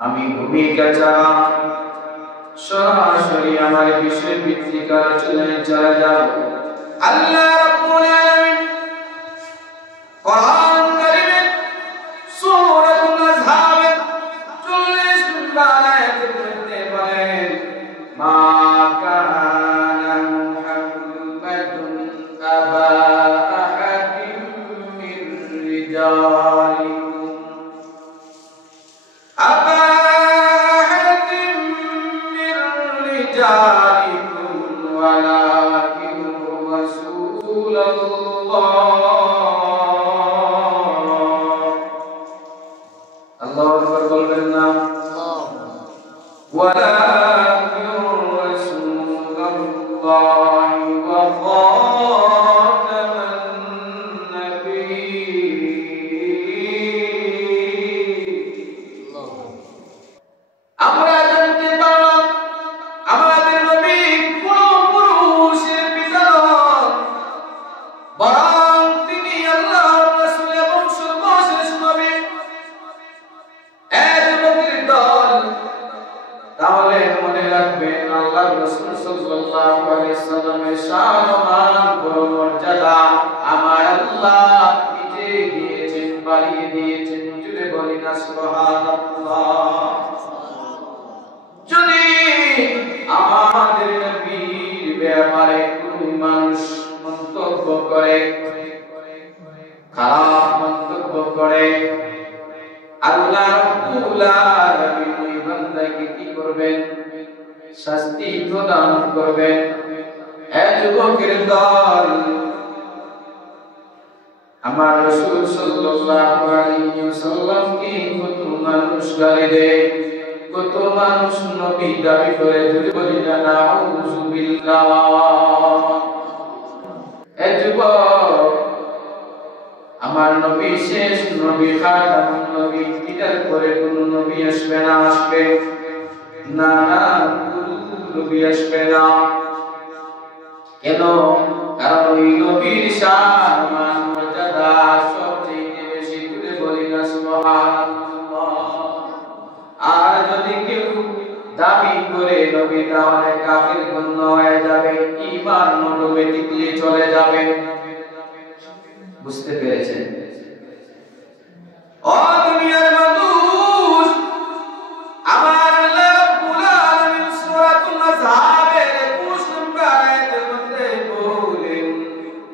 আমি ভূমিকা ছাড়া সরাসরি আমার বিষয় ভিত্তিক আলোচনায় চলে যাব। আল্লাহ রাব্বুল আলামিন কোরআন কারীমে সূরাতুল আযহাব 40 নম্বর আয়াতে বলেন, মা কানা মুহাম্মাদুন আবা আহাদিন মির রিজালিকুম আবা আহাদিন মির রিজালিকুম ওয়ালাকিন রাসূলুল্লাহ। আল্লাহু আকবার বলবেন না? ওয়ালাকিন রাসূলুল্লাহ ওয়া খাতামান নাবিয়্যিন। আমরা জানতে পারলাম আমাদের নবী কোন পুরুষের পিতা নন, বরং তিনি আল্লাহর রাসূল এবং সর্বশেষ নবী। এর নবীর দল। তাহলে মনে রাখবেন আল্লাহর রাসূল সাল্লাল্লাহু আলাইহি সাল্লামের শান ও মান বড় মর্যাদা আমার আল্লাহ নিজে দিয়েছেন, বাড়িয়ে দিয়েছেন। জুড়ে বলি না সুবহানাল্লাহ। যদি আমাদের নবীর ব্যাপারে কোন মানুষ মন্তব্য করে, খারাপ মন্তব্য করে, আল্লাহ রাব্বুল আলামিন ওই বান্দাকে কি করবেন? শাস্তি প্রদান করবেন। এ যুবকের দল, আমার রাসূল সাল্লাল্লাহু আলাইহি ওয়াসাল্লামকে কত মানুষ গালি দেয়, কত মানুষ নবী দাবি করে। যদি বলি না নাউযু বিল্লাহ। এ যুবক, আমার নবী শেষ নবী, খাতামুন নবী, এটার পরে কোন নবী আসবে না? আসবে না, কোন নবী আসবে না। কেন? কারণ ওই নবীর শান মান মর্যাদা সবচেয়ে বেশি। জুড়ে বলি না সুবহানাল্লাহ। আর যদি কেউ দাবি করে নবী, তাহলে কাফির গণ্য হয়ে যাবে, ঈমান অটোমেটিক্যালি চলে যাবে। বুঝতে পেরেছেন? ও দুনিয়ার মানুষ, আমার আল্লাহ রাব্বুল আলামিন সূরাতুল আযহাবের 21 নম্বর আয়াতের মধ্যে বলেন,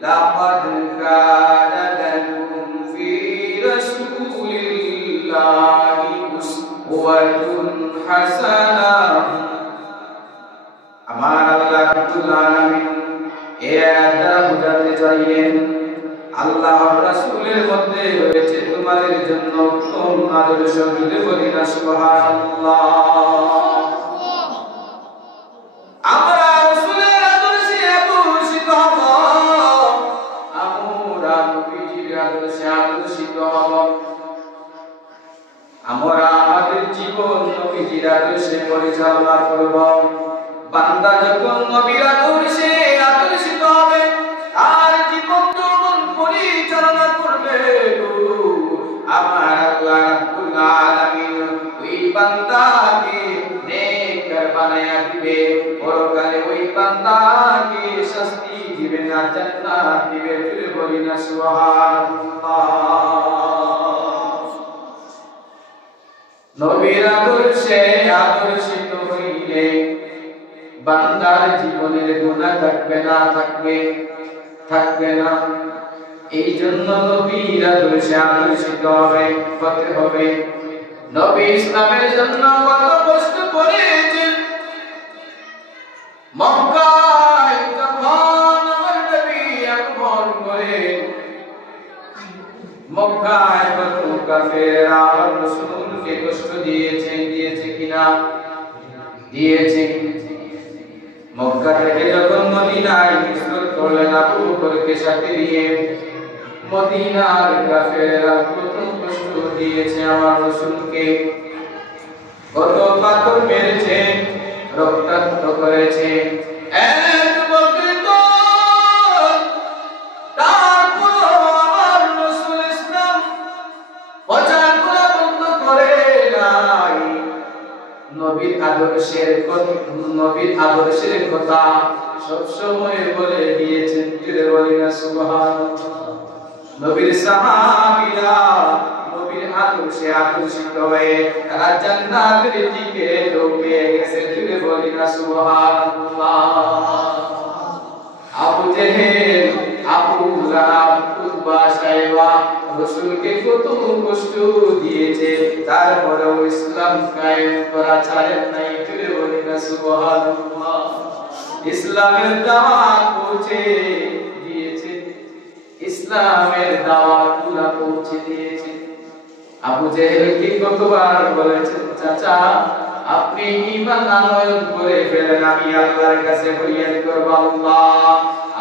লাকাদ কানা লাকুম ফি রাসূলিল্লাহি উসওয়াতুন হাসানাহ। আমার আল্লাহ রাব্বুল আলামিন এই আয়াত দ্বারা বোঝাতে চাইলেন আল্লাহর রাসূলের মধ্যে রয়েছে তোমাদের জন্য উত্তম আদর্শ। যদি বলি না সুবহানাল্লাহ। আমরা রাসূলের আদর্শে আদর্শিত হব, আমরা নবীজির আদর্শে আদর্শিত হব। আমরা আমাদের জীবন নবীজির আদর্শে পরিচালনা করব। বান্দা যখন নবীর আদর্শে আদর্শিত হবে আর জীবন পরিচালনা করবে, আমার আল্লাহ রাব্বুল আলামিন ওই বান্দাকে নেককার বানায়া দিবে। পরকালে ওই বান্দাকে শাস্তি দিবে না, জান্নাত দিবে। জুড়ে বলি না সুবহানাল্লাহ। নবীর আদর্শে আদর্শিত হইলে বান্দার জীবনের গুনাহ থাকবে না, থাকবে না। এই জন্য নবীর আদর্শে আদর্শিত হতে হবে। নবী ইসলামের জন্য কত কষ্ট করেছেন। মক্কায় যখন আমার নবী আগমন করেন, মক্কায় কত কাফেররা রাসূলকে কষ্ট দিয়েছে কিনা? দিয়েছে। মক্কা থেকে যখন মদিনায় হিজরত করলেন আবু বকরকে সাথে নিয়ে, মদিনার কাফেররা কত কষ্ট দিয়েছে আমার রাসূলকে। কত পাথর মেরেছে, রক্তাক্ত করেছে। এক বকরি তো তারপর আমার রাসূল ইসলাম প্রচার করা বন্ধ করে নাই। নবীর আদর্শের কথা সব সময় বলে দিয়েছেন। জুড়ে বলি না সুবহানাল্লাহ। নবীর সাহাবীরা নবীর আদর্শে আদর্শিত হয়ে তারা জান্নাতের দিকে ঢুকে গেছে। জুড়ে বলি না সুবহানাল্লাহ। আবু জেহেল, আবু লাহাব, উতবা, সাইবা রাসূলকে কত কষ্ট দিয়েছে, তারপরেও ইসলাম কায়েম করা ছাড়েন নাই। জুড়ে বলি না সুবহানাল্লাহ। ইসলামের দাওয়াত পৌঁছে দিয়েছে, ইসলামের দাওয়াত পুরা পৌঁছে দিয়েছে। আবু জেহেলকে কতবার বলেছেন, চাচা আপনি ঈমান আনয়ন করে ফেলেন, আমি আল্লাহর কাছে ফরিয়াদ করব, আল্লাহ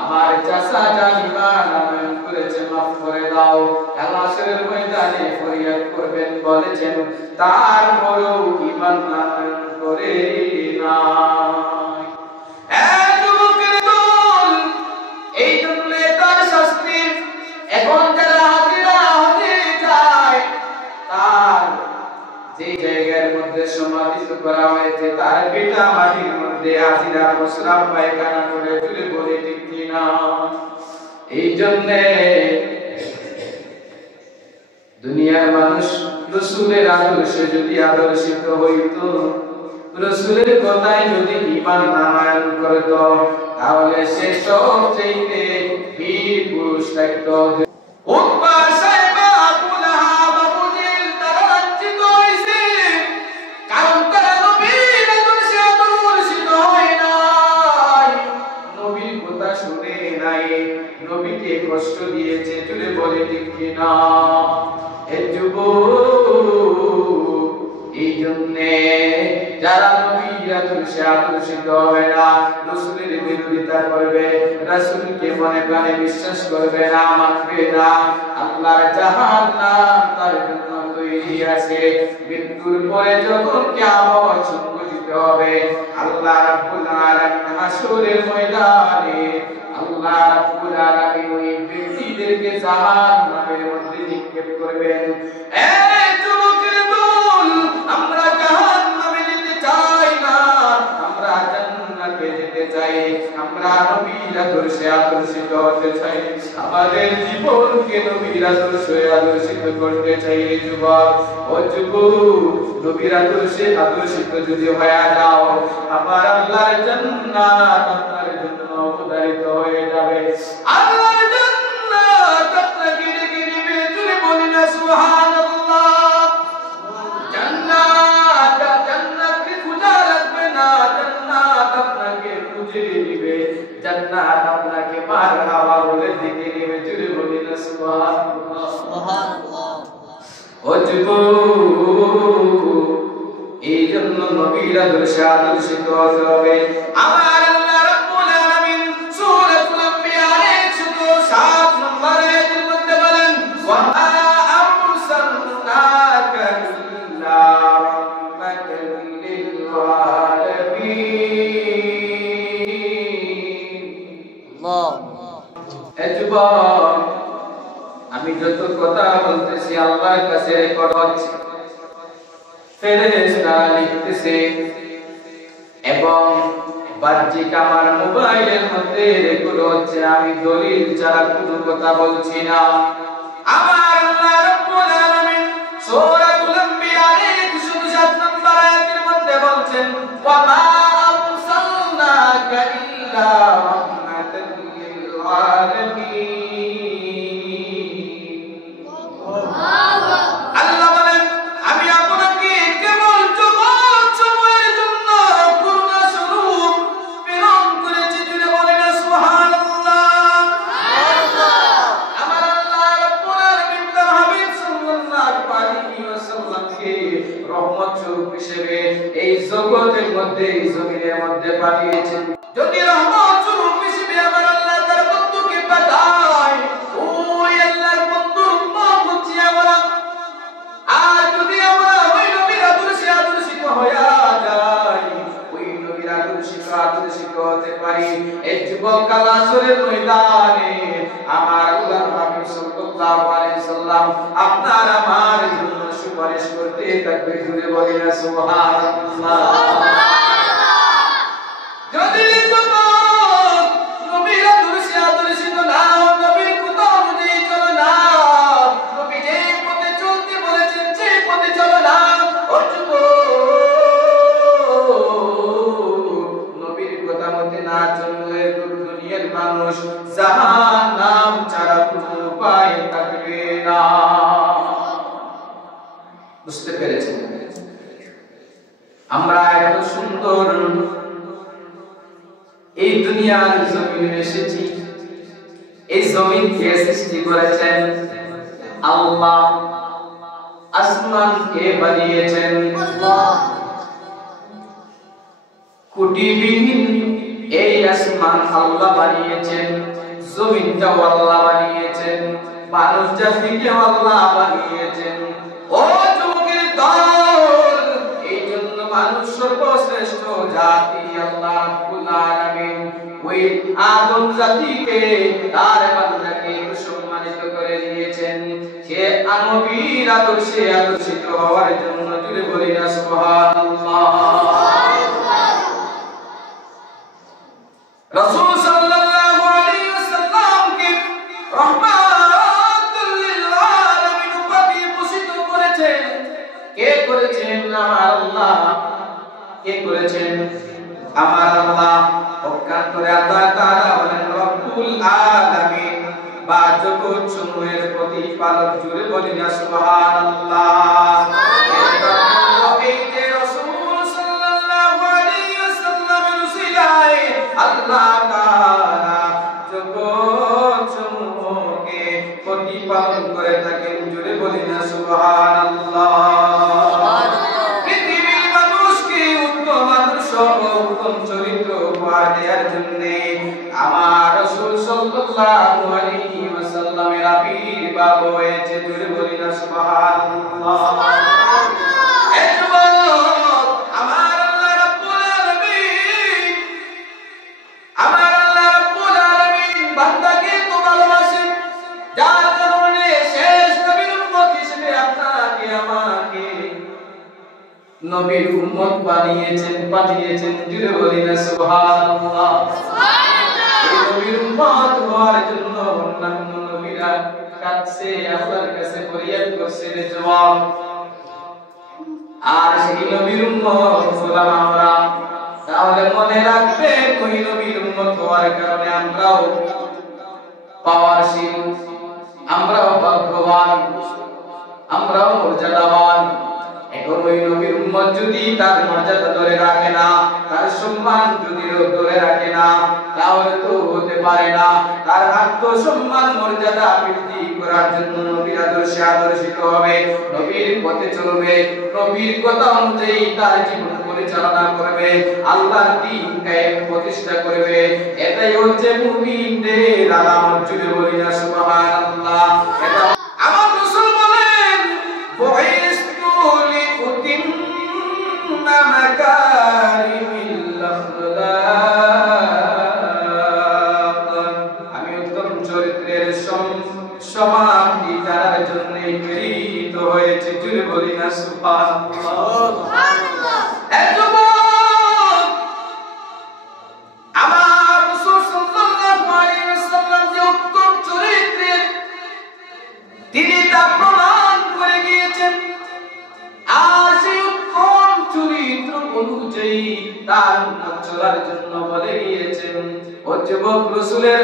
আমার চাচা জান ঈমান আনয়ন করেছে, মাফ করে দাও। হাসরের ময়দানে ফরিয়াদ করবেন বলেছেন, তারপরেও ঈমান আনয়ন করে না। এই জন্য তার শাস্তি। এখন যারা হাজিরা হতে যায়, তার যে জায়গার মধ্যে সমাধিত করা হয়েছে তার পিতা মাটির মধ্যে হাজিরা প্রস্রাব পায়খানা করে চলে বলে ঠিক কিনা। এই জন্য দুনিয়ার মানুষ রাসূলের আদর্শে যদি আদর্শিত হইতো, রাসূলের কথায় যদি ঈমান আনয়ন করত, তাহলে সে সবচেয়ে বীর পুরুষ থাকতো। উতবা, সাইবা, আবু লাহাব, আবু জেহেল তারা লাঞ্ছিত হয়েছে, কারণ তারা নবীর আদর্শে আদর্শিত হয় নাই, নবীর কথা শুনে নাই, নবীকে কষ্ট দিয়েছে। চলে বলে ঠিক কিনা। এই যুবক, এই জন্যে যারা নবীর আদর্শে আদর্শিত হবে না, রাসূলের বিরোধিতা করবে, রাসূলকে মনে প্রাণে বিশ্বাস করবে না, মানবে না, আল্লাহর জাহান্নাম তার জন্য তৈরি আছে। মৃত্যুর পরে যখন কিয়ামত সংঘটিত হবে, আল্লাহ রাব্বুল আলামিন হাসরের ময়দানে আল্লাহ রাব্বুল আলামিন ওই ব্যক্তিদেরকে জাহান্নামের মধ্যে নিক্ষেপ করবেন। এই যুবকের দল, আমরা জাহান্নামে যেতে চাই না, আমরা জান্নাতে যেতে চাই, আমরা নবীর আদর্শে আদর্শিত হতে চাই, আমাদের জীবনকে নবীর আদর্শে আদর্শিত করতে চাই। যুবক, ও যুবক, নবীর আদর্শে আদর্শিত যদি হয়ে যাও, আমার আল্লাহর জান্নাত আপনার জন্য অবধারিত হয়ে যাবে। আল্লাহর জান্নাত আপনাকে ডেকে নেবে। জুড়ে বলি না সুবহানাল্লাহ। জান্নাতকে খোঁজা লাগবে না, জান্নাত আপনাকে খুঁজে দিবে, জান্নাত আপনাকে মারহাবা বলে ডেকে নেবে। জুড়ে বলি না সুবহানাল্লাহ। ও যুবক, এই জন্য নবীর আদর্শে আদর্শিত হতে হবে। আমার আল্লাহ রাব্বুল আলামিন সূরাতুল আম্বিয়া 107 নম্বর আয়াতের মধ্যে বলেন, ওয়া মা আরসালনাকা ইল্লা রাহমাতাল লিল আলামিন। আল্লাহ, আমি যত কথা বলতেছি আল্লাহর কাছে রেকর্ড হচ্ছে, ফেরেশতারা লিখতেছে, এবং বাহ্যিক আমার মোবাইলের মধ্যে রেকর্ড হচ্ছে। আমি দলিল ছাড়া কোনো কথা বলছি না। আমার আল্লাহ রাব্বুল আলামিন সূরাতুল আম্বিয়া 107 নম্বর আয়াতের মধ্যে বলছেন, ওয়া মা আরসালনাকা ইল্লা রাহমাতাল লিল আলামিন। আল্লাহ বলেন, আমি আপনাকে কেবল জগৎ সমূহের জন্য করুণা স্বরূপ প্রেরণ করেছি। জুড়ে বলেন না সুবহানাল্লাহ। আমার আল্লাহ রাব্বুল আলামিন তার হাবিব সাল্লাল্লাহু আলাইহি ওয়াসাল্লামকে রহমত স্বরূপ হিসেবে এই জগতের মধ্যে, এই জমিনের মধ্যে পাঠিয়েছেন। যদি রহমত স্বরূপ হিসেবে আমার আল্লাহ তার বন্ধুকে পাঠায়, ওই আল্লাহর বন্ধুর উম্মত হচ্ছে আমরা। আর যদি আমরা ওই নবীর আদর্শে আদর্শিত হয়ে যাই, ওই নবীর আদর্শিত হতে পারি, এই যুবকাল আসরের ময়দানে আমার আল্লাহর হাবিব সাল্লাল্লাহু আলাইহি সাল্লাম আপনার আমার জন্য সুপারিশ করতে থাকবে, জুড়ে বলি না সুবহানাল্লাহ। যদি নবীর আদর্শে আদর্শিত না, নবীর কথা অনুযায়ী চলো না, নবী যে পথে চলতে বলেছেন সেই পথে চলো না, নবীর কথা মতে না চললে দুনিয়ার মানুষ জাহান্নাম ছাড়া কোনো উপায় থাকবে না। বুঝতে পেরেছেন? আমরা এত সুন্দর এই দুনিয়ার জমিনে এসেছি। এই জমিন কে সৃষ্টি করেছেন? আল্লাহ। আসমান কে বানিয়েছেন? আল্লাহ। কুটিবিহীন এই আসমান আল্লাহ বানিয়েছেন, জমিনটাও আল্লাহ বানিয়েছেন, মানুষ জাতিকেও আল্লাহ বানিয়েছেন। ও যুবকের দল, এই জন্য মানুষ সর্বশ্রেষ্ঠ জাতি। আল্লাহ রাব্বুল আলামিন ওই আদম জাতিকে, তার বান্দাকে সম্মানিত করে দিয়েছেন। সে নবীর আদর্শে আদর্শিত হওয়ার জন্য জুড়ে বলি না সুবহানাল্লাহ। রাসূল সাল্লাল্লাহু আলাইহি ওয়াসাল্লামকে রাহমাতুল লিল আলামিন উপাধি ভূষিত করেছেন। কে করেছেন? আমার আল্লাহ। কে করেছেন? আমার আল্লাহ। পক্ষান্তরে আল্লাহ তাআলা হলেন রব্বুল আলামিন, বা জগৎ সমূহের প্রতিপালক। জুড়ে বলি না সুবহানাল্লাহ। এই যে রাসূল সাল্লাল্লাহু আলাইহি ওয়াসাল্লামের উসিলায় আল্লাহ তাআলা জগৎ সমূহকে প্রতিপালন করে থাকেন। জুড়ে বলি না সুবহানাল্লাহ। পৃথিবীর মানুষকে উত্তম আদর্শ ও উত্তম চরিত্র উপহার দেওয়ার জন্য আমার রাসূল সাল্লাল্লাহু আলাইহি ওয়াসাল্লামের আবির্ভাব হয়েছে। জুড়ে বলি না সুবহানাল্লাহ। আমার আল্লাহ রাব্বুল আলামিন, আমার আল্লাহ রাব্বুল আলামিন বান্দাকে তো ভালোবাসেন, যার কারণে শেষ নবীর উম্মত হিসেবে আপনাকে আমাকে নবীর উম্মত বানিয়েছেন, পাঠিয়েছেন। জুড়ে বলি না সুবহানাল্লাহ। এই নবীর উম্মত হওয়ার জন্য অন্যান্য নবীরা কাছে আল্লাহর কাছে ফরিয়াদ করছে রে জবাব, আর সেই নবীর উম্মত হলাম আমরা। তাহলে মনে রাখবে, ওই নবীর উম্মত হওয়ার কারণে আমরাও পাওয়ারশীল, আমরাও ভাগ্যবান, আমরাও মর্যাদাবান। এখন ওই নবীর উম্মত যদি তার মর্যাদা ধরে রাখে না, তার সম্মান যদি ধরে রাখে না, তাহলে তো হতে পারে না। তার আত্মসম্মান মর্যাদা বৃদ্ধি করার জন্য নবীর আদর্শে আদর্শিত হবে, নবীর পথে চলবে, নবীর কথা অনুযায়ী তার জীবন পরিচালনা করবে, আল্লাহর দ্বীন কায়েম প্রতিষ্ঠা করবে। এটাই হচ্ছে মুমিনদের আলামত। জুড়ে বলি না সুবহানাল্লাহ। এটা আমার রাসূল বলেন, বুইসতু লিউতিম্মা মাকারিমিল আখলাক, আমি উত্তম চরিত্রের সমাপ্তি করার জন্য প্রেরিত হয়েছে। জুড়ে বলি না সুবহানাল্লাহ। আমার রাসূল সাল্লাল্লাহু আলাইহি ওয়াসাল্লাম যে উত্তম চরিত্রের, তিনি তা প্রমাণ করে গিয়েছেন। আর সেই উত্তম চরিত্র অনুযায়ী তার উম্মত চলার জন্য বলে গিয়েছেন। ও যুবক, রাসূলের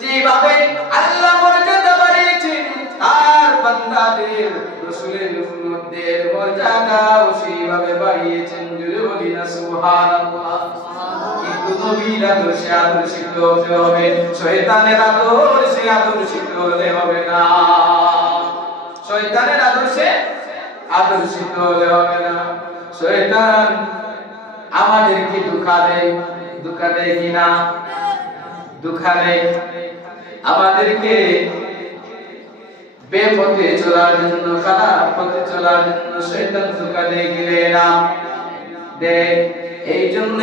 যেভাবে আল্লাহ মর্যাদা বাড়িয়েছেন, আর বান্দাদের রাসূলের উম্মতদের মর্যাদাও সেইভাবে বাড়িয়েছেন। জুড়ে বলি না সুবহানাল্লাহ। কিন্তু নবীর আদর্শে আদর্শিত হতে হবে, শয়তানের আদর্শে আদর্শিত হলে হবে না। শয়তানের আদর্শে আদর্শিত হলে হবে না। শয়তান আমাদেরকে ধোঁকা দেয়, ধোঁকা দেয় কিনা? ধোঁকা দেয়। আমাদেরকে বেপথে চলার জন্য, খারাপ পথে চলার জন্য শয়তান ধোঁকা দেয় গেলে না দেয়। এই জন্য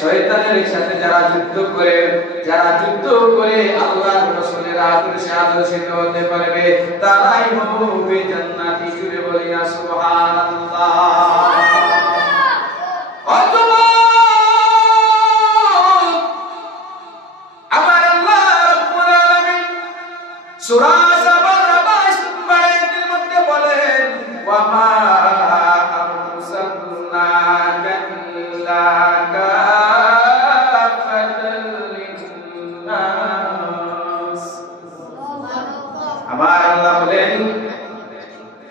শয়তানের সাথে যারা যুদ্ধ করে আল্লাহর রাসূলের আদর্শে আদর্শিত হতে পারবে, তারাই হবে জান্নাতি। জুড়ে বলি না সুবহানাল্লাহ। আমার আল্লাহ রাব্বুল আলামিন সূরা সাবার 22 নম্বর আয়াতের মধ্যে বলেন ওয়া মা আরসালনাকা ইল্লা কাফাতাল লিন্নাস। আমার আল্লাহ বলেন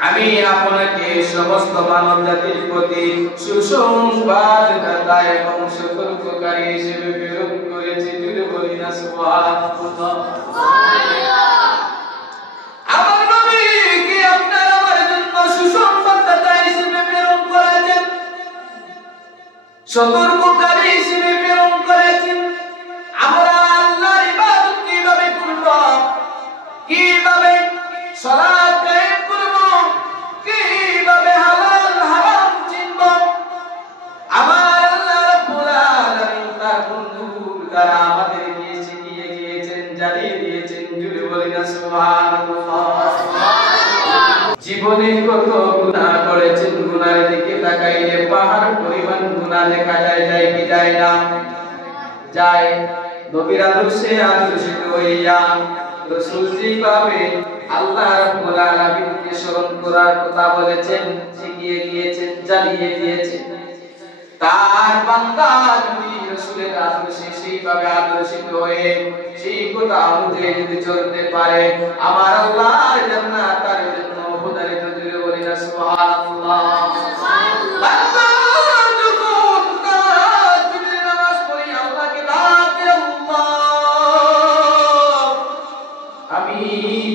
আমি আপনাকে সমস্ত মানব জাতির প্রতি সুসংবাদদাতা এবং সতর্ককারী হিসেবে প্রেরণ করেছি। তুই বলি না সুবহানাল্লাহ। আমার নবীকে আপনার আমার জন্য সুসংবাদদাতা হিসেবে প্রেরণ করেছেন, সতর্ককারী হিসেবে প্রেরণ করেছেন। আমরা আল্লাহর ইবাদত কিভাবে করব, কিভাবে সালাত কায়েম করব, কিভাবে হালাল হারাম চিনব, আমার আল্লাহ রাব্বুল আলামিন তার বন্ধুর দ্বারা আমাদেরকে শিখিয়ে গিয়েছেন, জানিয়ে দিয়েছেন। জুড়ে বলি না সুবহানাল্লাহ। জীবনে কত গুনাহ করেছেন, গুনাহের দিকে তাকাইলে পাহাড় পরিমাণ গুনাহ দেখা যায় কি যায় না? যায়। নবীর আদর্শে আদর্শিত হইয়া রাসূল যেভাবে আল্লাহ রাব্বুল আলামিনকে স্মরণ করার কথা বলেছেন, শিখিয়ে গিয়েছেন, জানিয়ে দিয়েছেন, তার বান্দা যদি রাসূলের আদর্শে সেইভাবে আদর্শিত হয়ে সেই কথা অনুযায়ী যদি চলতে পারে, আমার আল্লাহর জান্নাত তার জন্য অবধারিত। জুড়ে বলি না সুবহানাল্লাহ। বান্দা যখন তাহাজ্জুদের নামাজ পড়ে আল্লাহকে ডাকে, আল্লাহ আমি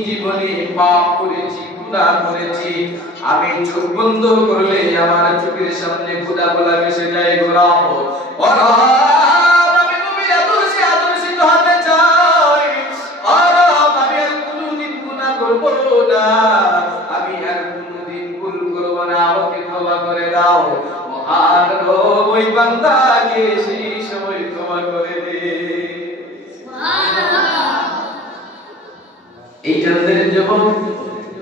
জীবনে পাপ করেছি, গুনাহ করেছি, আমি চোখ বন্ধ করলে আমার চোখের সামনে গুনাহগুলো ভেসে যায়। গোরাম আমি নবীর আদর্শে আদর্শিত হতে চাই। আমি আর কোনদিন গুনাহ করব না, আমি আর কোনদিন ভুল করব না। আমাকে ক্ষমা করে দাও। মহান রব ওই বান্দাকে সেই সময় ক্ষমা করে দে। এই জন্যের যখন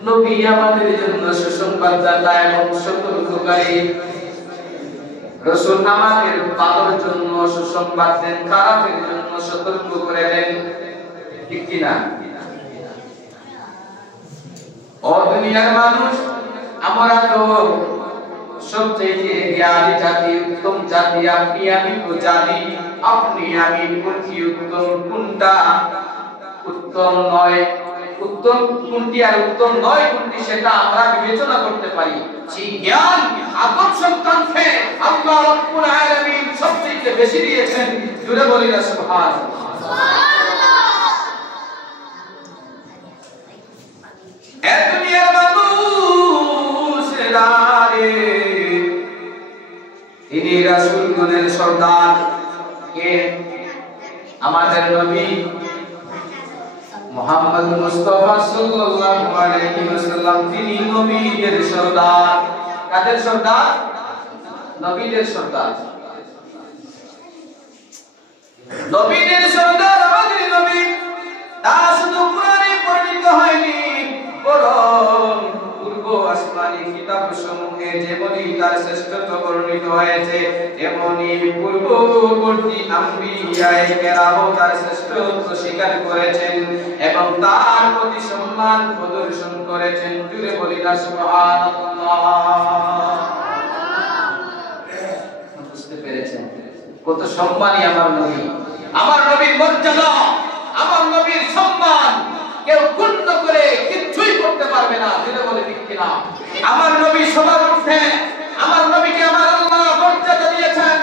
নবী আমাদের জন্য সুসংবাদদাতা এবং সতর্ককারী, রাসূল আমাদের ভালোর জন্য সুসংবাদ দেন, খারাপের জন্য সতর্ক করে দেন, ঠিক কি না? ও দুনিয়ার মানুষ, আমরা তো সবচেয়ে জ্ঞানী জাতি, উত্তম জাতি। আপনি আমি তো জানি, আপনি আমি কোনটি উত্তম, কোনটা উত্তম নয়, উত্তম কোনটি আর উত্তম নয় কোনটি, সেটা আমরা বিবেচনা করতে পারি। সেই জ্ঞান আদম সন্তানকে আল্লাহ রাব্বুল আলামিন সবচেয়ে বেশি দিয়েছেন। জুড়ে বলি না সুবহানাল্লাহ। এই দুনিয়ার মানুষেরা রে, তিনি রাসূলগণের সর্দার কে? আমাদের নবী মুহাম্মদ মুস্তাফা সাল্লাল্লাহু আলাইহি ওয়াসাল্লাম। তিনি নবীদের সর্দার। কাদের সর্দার? নবীদের সর্দার। নবীদের সর্দার আমাদের নবী। তা শুধু কোরআনে বর্ণিত হয়নি, বরং পূর্ব আসমানি কিতাবসমূহে যেমনি তার শ্রেষ্ঠত্ব বর্ণিত হয়েছে, তেমনি পূর্ববর্তী আম্বিয়ায়ে কেরামও তার শ্রেষ্ঠত্ব স্বীকার করেছেন এবং তার প্রতি সম্মান প্রদর্শন করেছেন। জুড়ে বলি না সুবহানাল্লাহ। বুঝতে পেরেছেন কত সম্মানী আমার নবী? আমার নবীর মর্যাদা, আমার নবীর সম্মান কেউ ক্ষুণ্ণ করে কিছুই করতে পারবে না। জুড়ে বলি ঠিক কিনা? আমার নবী সবার ঊর্ধ্বে। আমার নবীকে আমার আল্লাহ মর্যাদা দিয়েছেন,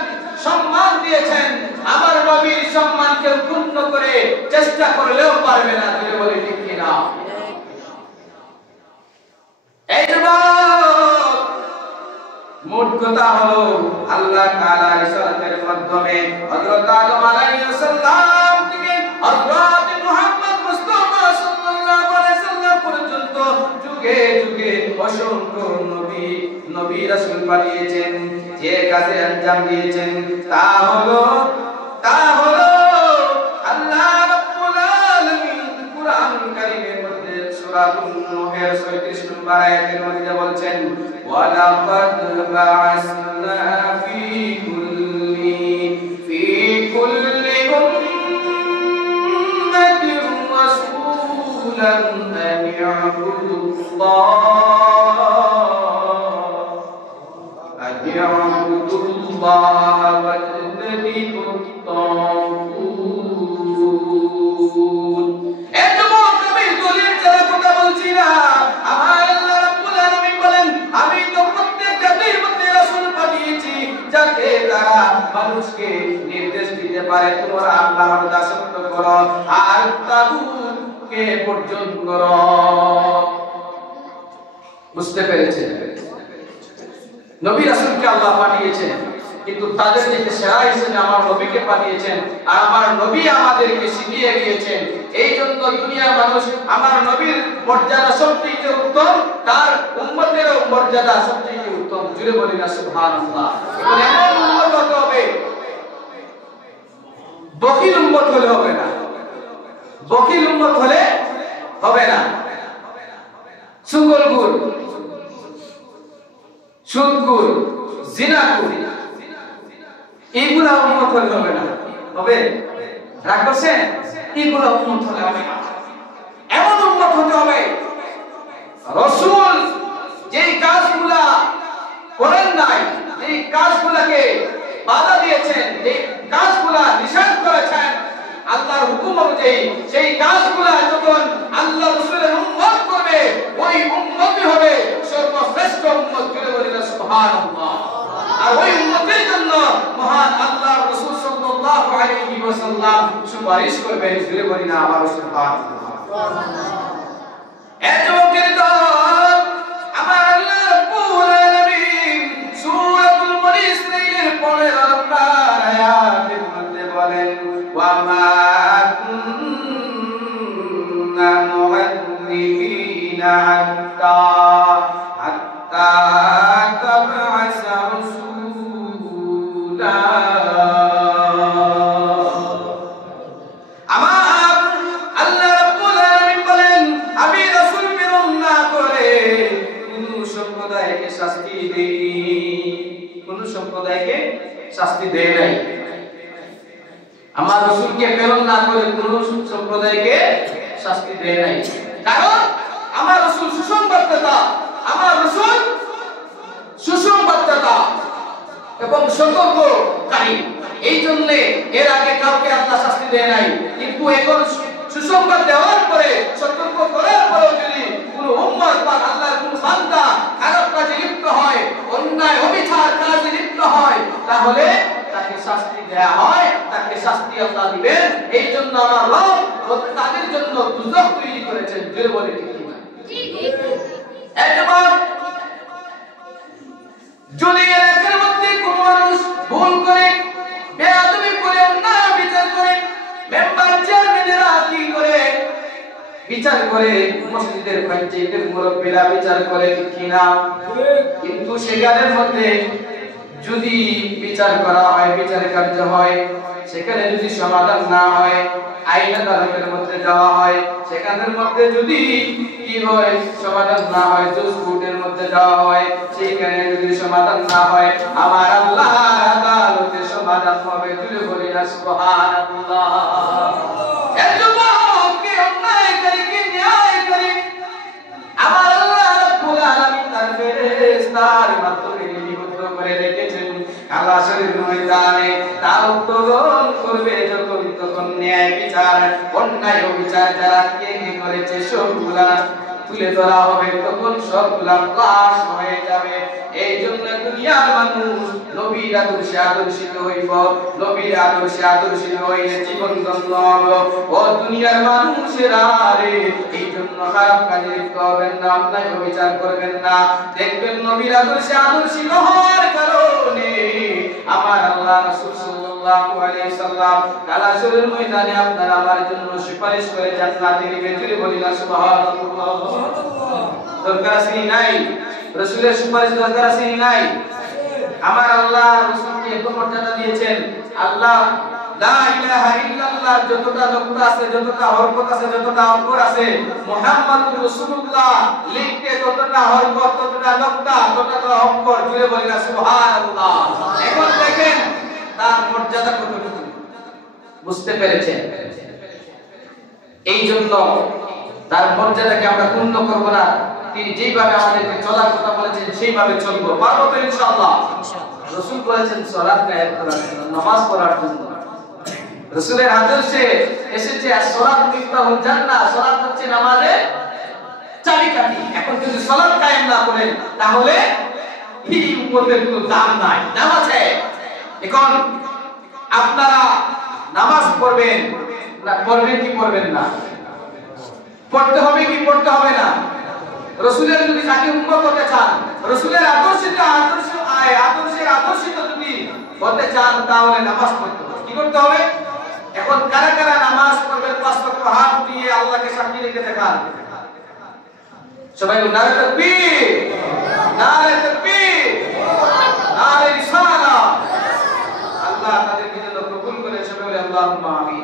সম্মান দিয়েছেন। আমার নবীর সম্মান কেউ ক্ষুণ্ণ করে চেষ্টা করলেও পারবে না। জুড়ে বলি ঠিক কিনা? এই মোট কথা হলো আল্লাহ তাআলা রিসালাতের মাধ্যমে হযরত আদম আলাইহিস সালাম থেকে হযরত মুহাম্মদ মুস্তাফা সাল্লাল্লাহু আলাইহি সাল্লাম পর্যন্ত যুগে যুগে অসংখ্য নবী রাসূল পাঠিয়েছেন। যে কাজে আঞ্জাম দিয়েছেন তা হলো আল্লাহ রাব্বুল আলামিন কুরআন কারীমের মধ্যে সূরা নূহে সূরার 36 নম্বর আয়াতের মধ্যে বলছেন ওয়ালাকাদ বা'আসনা ফি কুল্লি উম্মাতির রাসূলান আন ইয়া'বুদুল্লাহ ওয়াজতানিবুত তাগুত। এতবড় নবীর দলিল যারা কথা বলছি না, আমার আল্লাহ রাব্বুল আলামিন বলেন আমি তো প্রত্যেক জাতির মধ্যে রাসূল পাঠিয়েছি যাতে তারা মানুষকে নির্দেশ দিতে পারে তোমরা আল্লাহর দাসত্ব করো আর তাগুতকে বর্জন করো। বুঝতে পেরেছেন? নবী রাসূলকে আল্লাহ পাঠিয়েছেন, কিন্তু তাদের থেকে সেরা হিসেবে আমার নবীকে পাঠিয়েছেন, আর আমার নবী আমাদেরকে শিখিয়ে গিয়েছেন। এই জন্য দুনিয়ার মানুষ আমার নবীর মর্যাদা সবথেকে উত্তম, তার উম্মতেরও মর্যাদা সবথেকে উত্তম। জুড়ে বলি না সুবহানাল্লাহ। এখন এমন উম্মত হতে হবে, বখিল উম্মত হলে হবে না, বখিল উম্মত হলে হবে না। সুঙ্গলগুর, সুদগুর, জিনাগুর, এইগুলা উম্মত হলে হবে না। হবে? রাগ করছেন? এইগুলা উম্মত হলে হবে না। এমন উম্মত হতে হবে রাসূল যেই কাজগুলা করেন নাই, যেই কাজগুলাকে বাধা দিয়েছেন, যেই কাজগুলা নিষেধ করেছেন আল্লাহর হুকুম অনুযায়ী, সেই কাজগুলা যখন আল্লাহ রাসূলের উম্মত করবে, ওই উম্মতই হবে সর্বশ্রেষ্ঠ উম্মত। জুড়ে বলি না সুবহানাল্লাহ। আর ওই উম্মতের জন্য মহান আল্লাহর রাসূল সাল্লাল্লাহু আলাইহি ওয়াসাল্লাম সুপারিশ করবেন। জুড়ে বলি না আবার সুবহানাল্লাহ। এত কৃতজ্ঞ আমার আল্লাহ রাব্বুল আলামিন সূরাতুল বনী ইসরাঈলের 15 নম্বর আয়াতের মধ্যে বলেন ওয়া মা কুন্না মুআযিবিনা হাত্তা তাবআসা রাসূলা। আমার আল্লাহ রাব্বুল আলামিন বলেন আমি রাসূল প্রেরণ না করে কোন সম্প্রদায়কে শাস্তি দেইনি, কোন সম্প্রদায়কে শাস্তি দেই নাই। আমার রাসূলকে প্রেরণ না করে কোন সম্প্রদায়কে শাস্তি দেই নাই, কারণ আমার রাসূল সুসংবাদদাতা, আমার রাসূল সুসংবাদদাতা এবং সতর্ককারী। এই জন্য এর আগে কাউকে আল্লাহ শাস্তি দেয় নাই, কিন্তু এখন সুসংবাদ দেওয়ার পরে, সতর্ক করার পরেও যদি কোনো উম্মত বা আল্লাহর কোনো বান্দা খারাপ কাজে লিপ্ত হয়, অন্যায় অবিচার কাজে লিপ্ত হয়, তাহলে তাকে শাস্তি দেয়া হয়, তাকে শাস্তি আল্লাহ দিবেন। এই জন্য আমার রব তাদের জন্য দুজক তৈরি করেছেন। জোরে বলে ঠিক না? একবার যদি এলাকার মধ্যে কোনো মানুষ ভুল করে, বেয়াদবি করে, অন্যায় বিচার করে, মেম্বার চেয়ারম্যানেরা কি করে বিচার করে, মসজিদের পঞ্চায়েতের মুরব্বিরা বিচার করে, ঠিক কিনা? কিন্তু সেখানের মধ্যে যদি বিচার করা হয়, বিচার কার্য হয়, সেখানে যদি সমাধান না হয়, আইন আদালতের মধ্যে যাওয়া হয়, সেখানের মধ্যে যদি কি হয় সমাধান না হয়, জজ কোর্টের মধ্যে যাওয়া হয়, সেখানে যদি সমাধান না হয়, আমার আল্লাহর আদালতে সমাধান হবে। জুড়ে বলি না সুবহানাল্লাহ। এতবড়কে অন্যায়কারীকে ন্যায়কারী আমার আল্লাহ রাব্বুল আলামিন তার ফেরেশতার মাধ্যমে নিযুক্ত করে রেখেছেন। কালাসের ময়দানে তার উত্তোলন করবে যখন তখন ন্যায় বিচার, অন্যায় বিচার যারা কে করেছে সবগুলা তুলে ধরা হবে, তখন সবগুলা ক্লাস হয়ে যাবে। এই জন্য দুনিয়ার মানুষ নবীর আদর্শে আদর্শিত হইব, নবীর আদর্শে আদর্শিত হইলে জীবন ধন্য হবে। ও দুনিয়ার মানুষেরা রে, এই জন্য খারাপ কাজে লিপ্ত হবেন না, অন্যায় বিচার করবেন না। দেখবেন নবীর আদর্শে আদর্শিত হওয়ার কারণে আমার আল্লাহ রাসূল সাল্লাল্লাহু আলাইহি সাল্লাম কালাসরের ময়দানে আপনার আমার জন্য সুপারিশ করে জান্নাতে নিবে। জুড়ে বলি না সুবহানাল্লাহ। দরকার আছে নাই? রাসূলের সুপারিশ দরকার আছে নাই? আমার আল্লাহ রাসূলকে এত মর্যাদা দিয়েছেন। আল্লাহ লা ইলাহা ইল্লাল্লাহ যতটা নকতা আছে, যতটা হরকত আছে, যতটা অক্ষর আছে, মুহাম্মাদুর রাসূলুল্লাহ লিখতে ততটা হরকত, ততটা নকতা, ততটা অক্ষর, জুড়ে বলি না সুবহানাল্লাহ। এখন দেখেন তার মর্যাদা কতটুকু, বুঝতে পেরেছেন? এই জন্য তার মর্যাদাকে আমরা পূর্ণ করব না, তিনি যেভাবে আমাদেরকে চলার কথা বলেছেন সেইভাবে চলবো। পারবো তো ইনশাআল্লাহ? রাসূল বলেছেন সালাত কায়েম করার জন্য, নামাজ পড়ার জন্য। রাসূলের আদর্শে এসেছে সালাত মিফতাহুল জান্নাহ, সালাত হচ্ছে নামাজের চাবিকাঠি। এখন যদি সালাত কায়েম না করেন তাহলে এই উম্মতের কোনো দাম নাই, নাম আছে। এখন আপনারা নামাজ পড়বেন না, পড়বেন কি পড়বেন না? পড়তে হবে কি পড়তে হবে না? রাসূলের যদি সাথী উম্মত হতে চান, রাসূলের আদর্শিত যদি হতে চান তাহলে নামাজ পড়তে হবে। কি করতে হবে? এখন কারা কারা নামাজ পড়বেন? পাঁচ ওয়াক্ত হাত দিয়ে আল্লাহকে সাক্ষী রেখে দেখান। সবাই নারে তাকবীর, নারে তাকবীর, নারে রিসালাত। আল্লাহ তাদেরকে যেন কবুল করে। সবাই বলে আল্লাহুম্মা আমিন।